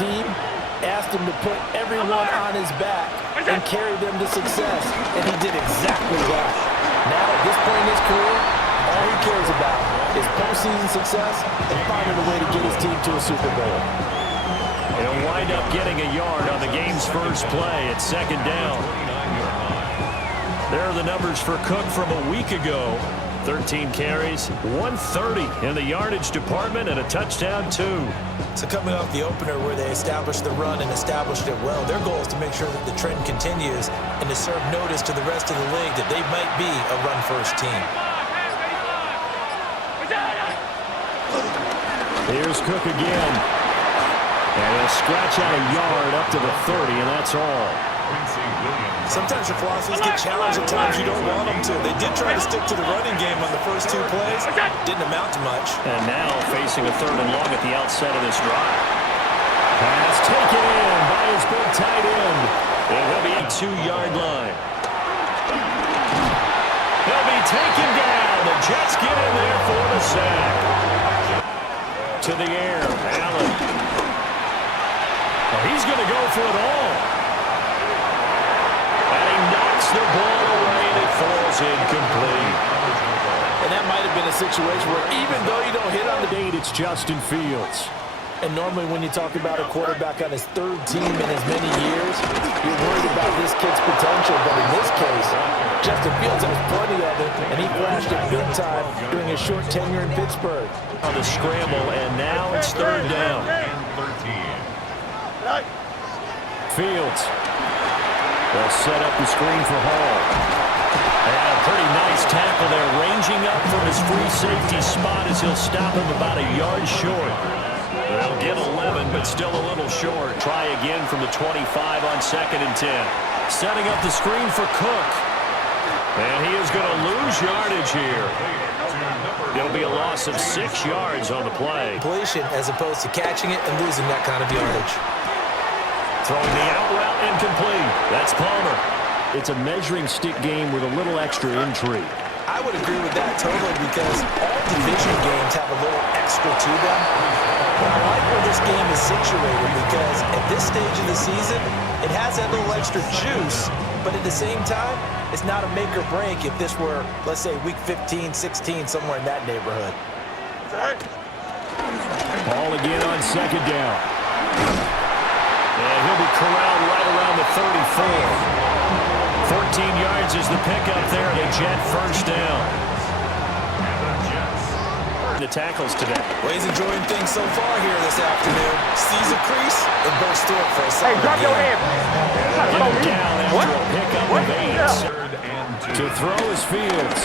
team asked him to put everyone on his back and carry them to success, and he did exactly that. Now, at this point in his career, all he cares about is postseason success and finding a way to get his team to a Super Bowl. He'll wind up getting a yard on the game's first play at second down. There are the numbers for Cook from a week ago. 13 carries, 130 in the yardage department, and a touchdown, too. So coming off the opener where they established the run and established it well, their goal is to make sure that the trend continues and to serve notice to the rest of the league that they might be a run-first team. Here's Cook again. And he'll scratch out a yard up to the 30, and that's all. Sometimes your philosophies get challenged at times you don't want them to. They did try to stick to the running game on the first 2 plays. Didn't amount to much. And now facing a 3rd and long at the outset of this drive. Pass taken in by his big tight end. And he'll be at 2-yard line. He'll be taken down. The Jets get in there for the sack. To the air, Allen. Well, he's going to go for it all. And he knocks the ball away and it falls incomplete. And that might have been a situation where even though you don't hit on the date, it's Justin Fields. And normally when you talk about a quarterback on his 3rd team in as many years, you're worried about this kid's potential. But in this case, Justin Fields has plenty of it, and he flashed it big time during his short tenure in Pittsburgh. On the scramble, and now it's 3rd down. Fields. They'll set up the screen for Hall. And a pretty nice tackle there, ranging up from his free safety spot as he'll stop him about a yard short. They'll get 11, but still a little short. Try again from the 25 on 2nd and 10. Setting up the screen for Cook. And he is going to lose yardage here. It'll be a loss of 6 yards on the play. Completion as opposed to catching it and losing that kind of yardage. Throwing the out route incomplete. That's Palmer. It's a measuring stick game with a little extra intrigue. I would agree with that totally because all division games have a little extra to them. But I like where this game is situated because at this stage of the season, it has that little extra juice, but at the same time, it's not a make or break if this were, let's say, week 15, 16, somewhere in that neighborhood. Ball again on 2nd down. And he'll be corralled right around the 34. 14 yards is the pickup there, and a Jet first down. The tackles today. Well, he's enjoying things so far here this afternoon. Sees a crease and bursts through it for a solid drop your game. Get down after a pickup of 8. To throw is Fields.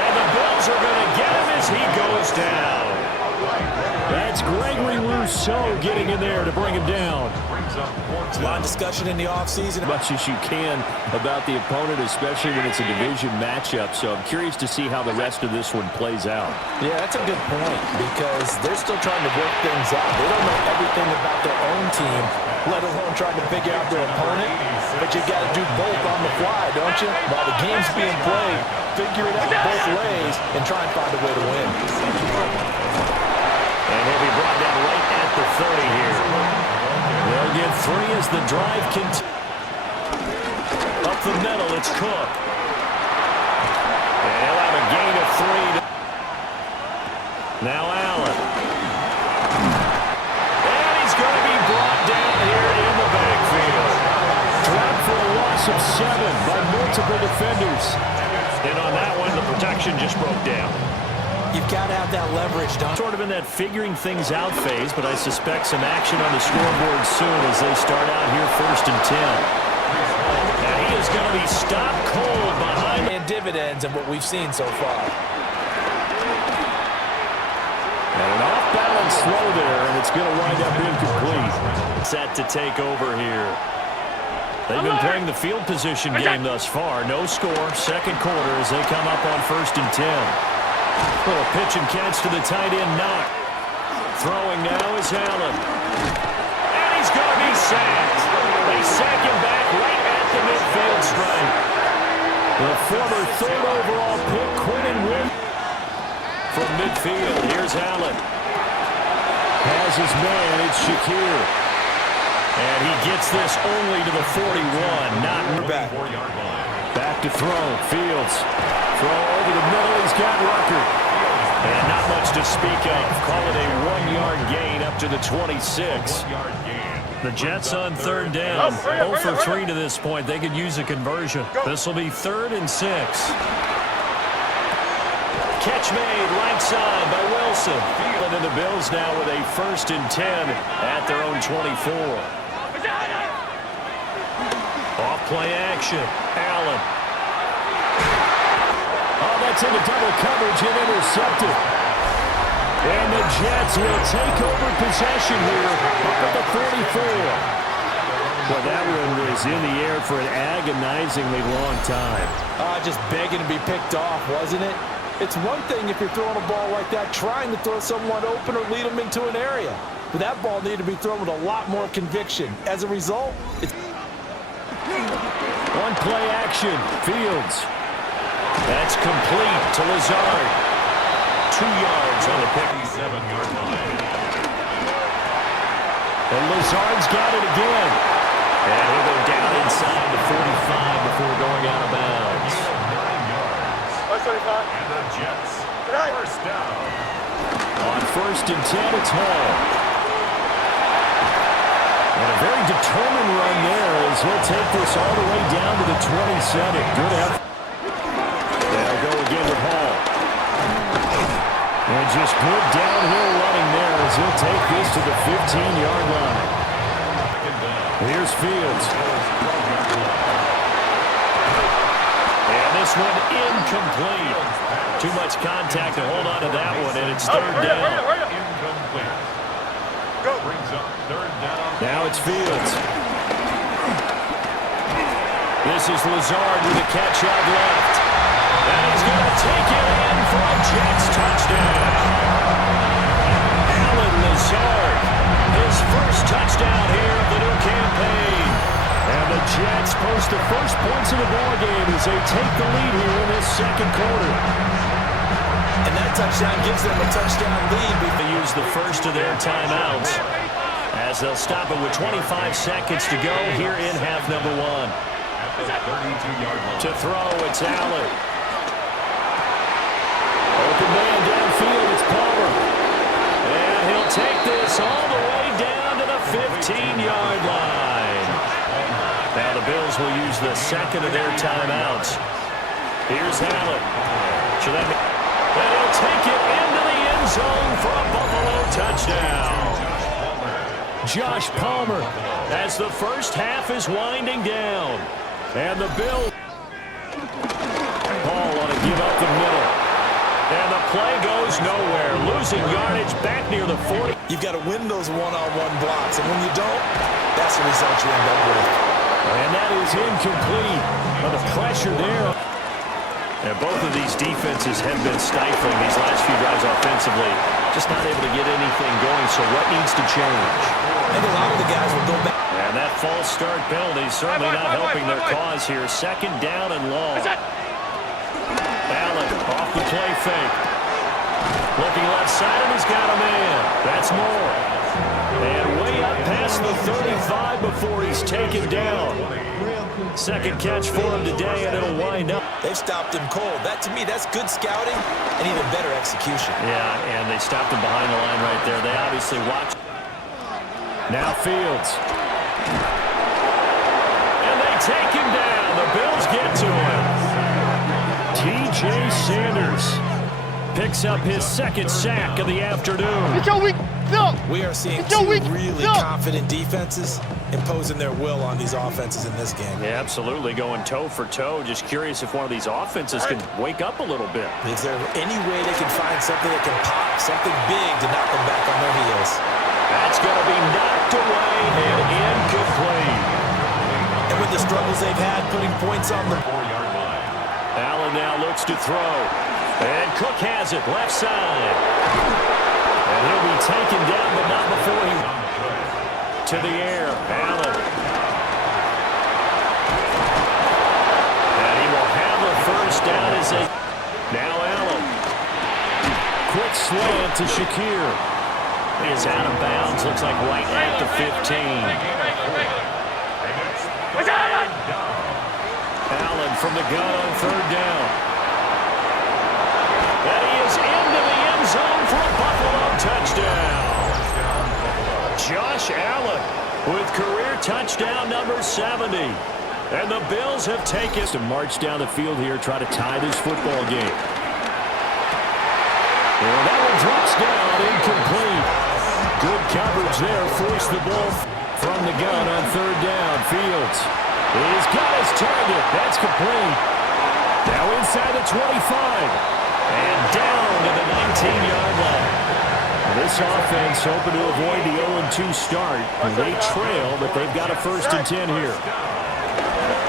And the Bills are going to get him as he goes down. That's Gregory Rousseau getting in there to bring him down. There's a lot of discussion in the offseason. As much as you can about the opponent, especially when it's a division matchup. So I'm curious to see how the rest of this one plays out. Yeah, that's a good point because they're still trying to work things out. They don't know everything about their own team, let alone trying to figure out their opponent. But you got to do both on the fly, don't you? While the game's being played, figure it out both ways and try and find a way to win. And he'll be brought down right at the 30 here. They'll get 3 as the drive continues. Up the middle, it's Cook. And he'll have a gain of 3. Now Allen. And he's going to be brought down here in the backfield. Dropped for a loss of 7 by multiple defenders. And on that one, the protection just broke down. You've got to have that leverage, don't you? Sort of in that figuring things out phase, but I suspect some action on the scoreboard soon as they start out here 1st and 10. And he is going to be stopped cold behind. And dividends of what we've seen so far. And an off-balance throw there, and it's going to wind up incomplete. Set to take over here. They've been playing the field position game thus far. No score, 2nd quarter as they come up on 1st and 10. Little pitch and catch to the tight end, Knock. Throwing now is Allen. And he's going to be sacked. They sack him back right at the midfield stripe. The former 3rd overall pick, Quinn Win. From midfield, here's Allen. has his man. It's Shakir. And he gets this only to the 41. Not back. Back to throw. Fields. Throw over the middle. He's got Rucker. And not much to speak of. Call it a 1-yard gain up to the 26. The Jets on third down. 0 for 3 to this point. They could use a conversion. This will be 3rd and 6. Catch made right side by Wilson. And then the Bills now with a 1st and 10 at their own 24. Off play action. Allen. Oh, that's into double coverage and intercepted. And the Jets will take over possession here up at the 44. Well, that one was in the air for an agonizingly long time. Just begging to be picked off, wasn't it? It's one thing if you're throwing a ball like that, trying to throw someone open or lead them into an area. But that ball needed to be thrown with a lot more conviction. As a result, it's... One play action. Fields. That's complete to Lazard. 2 yards on the pick. 7-yard line. And Lazard's got it again. And he'll go down inside the 45 before going out of bounds. 35. And the Jets, 1st down. On 1st and 10, it's Hall. And a very determined run there as he'll take this all the way down to the 27. Good effort. They'll go again with Hall. And just good downhill running there as he'll take this to the 15-yard line. Here's Fields. And this one incomplete. Too much contact to hold on to that one, and it's 3rd down. Incomplete. Brings up 3rd down. Now it's Fields. This is Lazard with a catch out left. And he's going to take it in for a Jets touchdown. Alan Lazard, his first touchdown here of the new campaign. And the Jets post the first points of the ballgame as they take the lead here in this 2nd quarter. And that touchdown gives them a touchdown lead. They use the first of their timeouts as they'll stop it with 25 seconds to go here in half number 1. To throw, it's Allen. Open man downfield, it's Palmer. And he'll take this all the way down to the 15-yard line. Now the Bills will use the 2nd of their timeouts. Here's Allen. And he'll take it into the end zone for a Buffalo touchdown. Josh Palmer as the first half is winding down. And the Bills. Ball on to give up the middle. And the play goes nowhere. Losing yardage back near the 40. You've got to win those one-on-one blocks, and when you don't, that's the result you end up with. And that is incomplete. The pressure there. And both of these defenses have been stifling these last few drives offensively. Just not able to get anything going, so what needs to change? I think a lot of the guys will go back. And that false start penalty certainly not helping their cause here. 2nd down and long. Allen off the play fake. Looking left side, and he's got a man. That's Moore. And way up past the 35 before he's taken down. 2nd catch for him today, and it'll wind up. They've stopped him cold. That, to me, that's good scouting and even better execution. Yeah, and they stopped him behind the line right there. They obviously watched. Now Fields. And they take him down. The Bills get to him. T.J. Sanders picks up his 2nd sack of the afternoon. We are seeing two really confident defenses imposing their will on these offenses in this game. Yeah, absolutely, going toe for toe. Just curious if one of these offenses can wake up a little bit. Is there any way they can find something that can pop, something big to knock them back on their heels? That's going to be knocked away and incomplete. And with the struggles they've had putting points on the 4-yard line. Allen now looks to throw. And Cook has it, left side. And he'll be taken down, but not before he... To the air, Allen. And he will have the first down as a... Now Allen. Quick slant to Shakir. Is out of bounds. Looks like right at the 15. Allen from the gun on third down. And he is into the end zone for a Buffalo touchdown. Josh Allen with career touchdown number 70. And the Bills have taken to march down the field here, try to tie this football game. And that one drops down, incomplete. Good coverage there, forced the ball from the gun on third down. Fields, he's got his target. That's complete. Now inside the 25. And down to the 19-yard line. This offense hoping to avoid the 0-2 start. They trail, but they've got a 1st and 10 here.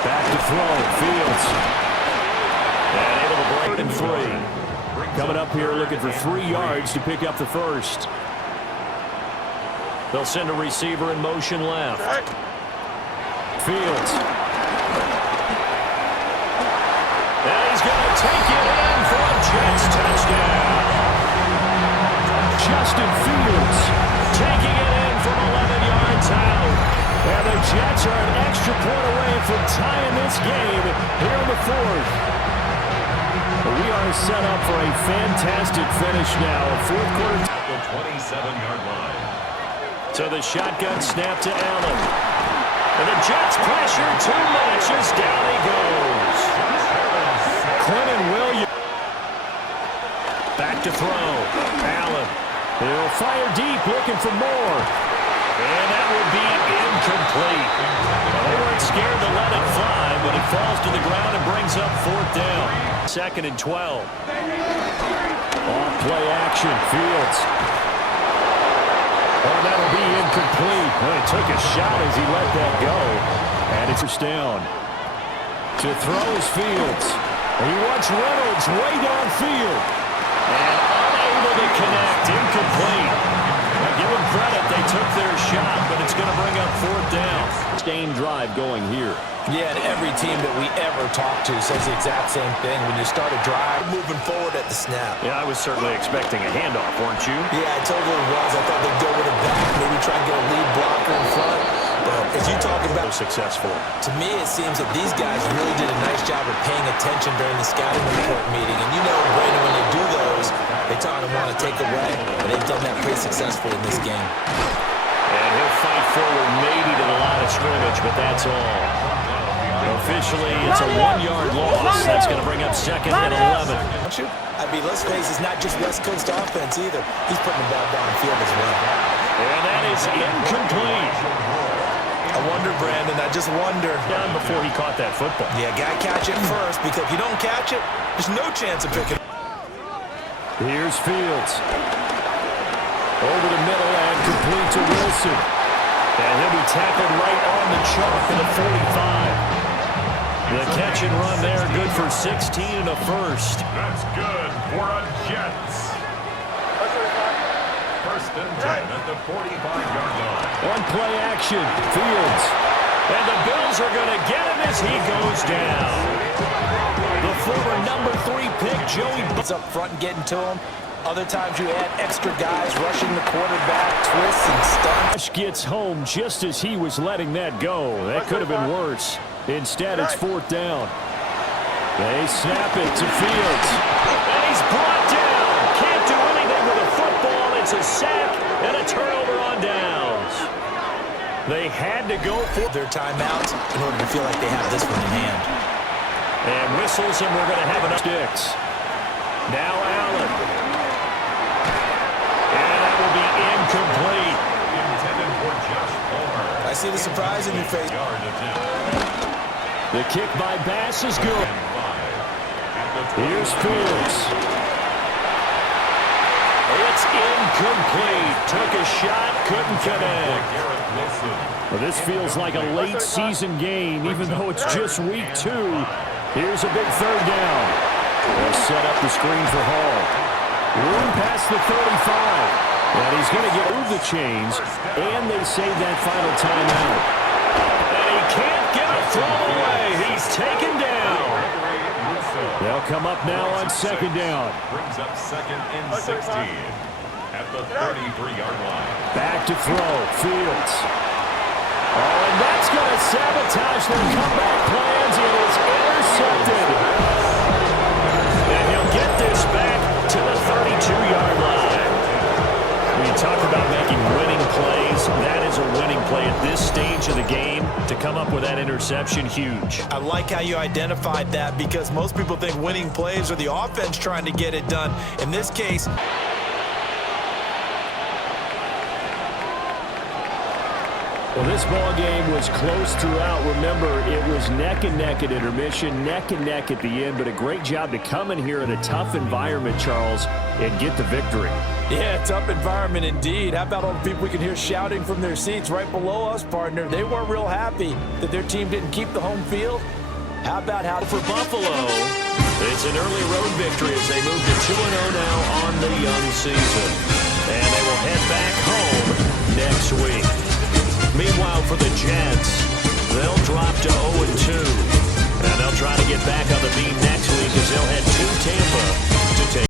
Back to throw, Fields. And able to break in 3. Coming up here looking for 3 yards to pick up the 1st. They'll send a receiver in motion left. Fields. And he's going to take it in for a Jets touchdown. Justin Fields taking it in from 11 yards out. And the Jets are an extra point away from tying this game here in the 4th. We are set up for a fantastic finish now. 4th quarter. The 27-yard line. So the shotgun snap to Allen. And the Jets pressure too much as down he goes. Clinton Williams. Back to throw. Allen. He'll fire deep looking for more. And that will be incomplete. They weren't scared to let it fly, but it falls to the ground and brings up 4th down. 2nd and 12. Off play action. Fields. Oh, that'll be incomplete. Well, he took a shot as he let that go. And it's down. To throw is Fields. He wants Reynolds way downfield. And unable to connect. Incomplete. Now, give them credit. They took their shot, but it's going to bring up 4th down. Sustained drive going here. Yeah, and every team that we ever talk to says the exact same thing. When you start a drive, moving forward at the snap. Yeah, I was certainly expecting a handoff, weren't you? Yeah, I totally was. I thought they'd go with it back, maybe try and get a lead blocker in front. But as you talk about Successful. To me, it seems that these guys really did a nice job of paying attention during the scouting report meeting. And you know, Brandon, when they do those, they taught them want to take away. And they've done that pretty successfully in this game. And he'll fight forward maybe to the line of scrimmage, but that's all. Officially, it's a 1-yard loss. That's going to bring up 2nd and 11. Don't you? I mean, let's face it, it's not just West Coast offense either. He's putting the ball downfield as well. And that is incomplete. I wonder, Brandon, I just wonder. Down before he caught that football. Yeah, got to catch it first, because if you don't catch it, there's no chance of picking it. Here's Fields. Over the middle and complete to Wilson. And he'll be tackled right on the chalk at the 45. The catch and run there, good for 16 and a 1st. That's good for a Jets. 1st and 10 at the 45-yard line. One play action, Fields. And the Bills are going to get him as he goes down. The former number 3 pick, Joey It's up front and getting to him. Other times you add extra guys rushing the quarterback, twists and stunts. gets home just as he was letting that go. That could have been worse. Instead, it's 4th down. They snap it to Fields. And he's brought down. Can't do anything with a football. It's a sack and a turnover on downs. They had to go for their timeouts in order to feel like they have this one in hand. And whistles, and we're going to have enough sticks. Now Allen. And that will be incomplete. Intended for Josh Palmer. I see the surprise in your face. The kick by Bass is good. Here's Fields. It's incomplete. Took a shot, couldn't connect. Well, this feels like a late season game, even though it's just week 2. Here's a big 3rd down. They'll set up the screen for Hall. Room past the 35. And he's going to get through the chains, and they save that final timeout. And he can't get a throw away. He's taken down. They'll come up now on 2nd down. Brings up 2nd and 16. at the 33-yard line. Back to throw. Fields. Oh, and that's going to sabotage their comeback plans. It is intercepted. And he'll get this back to the 32-yard line. When you talk about making winning plays, that is a winning play at this stage of the game. To come up with that interception, huge. I like how you identified that because most people think winning plays are the offense trying to get it done. In this case, well, this ball game was close throughout. Remember, it was neck and neck at intermission, neck and neck at the end, but a great job to come in here in a tough environment, Charles, and get the victory. yeah, tough environment indeed. How about all the people we can hear shouting from their seats right below us, partner? They weren't real happy that their team didn't keep the home field. How about how For Buffalo, it's an early road victory as they move to 2-0 now on the young season. And they will head back home next week. Meanwhile, for the Jets, they'll drop to 0-2. And they'll try to get back on the beam now.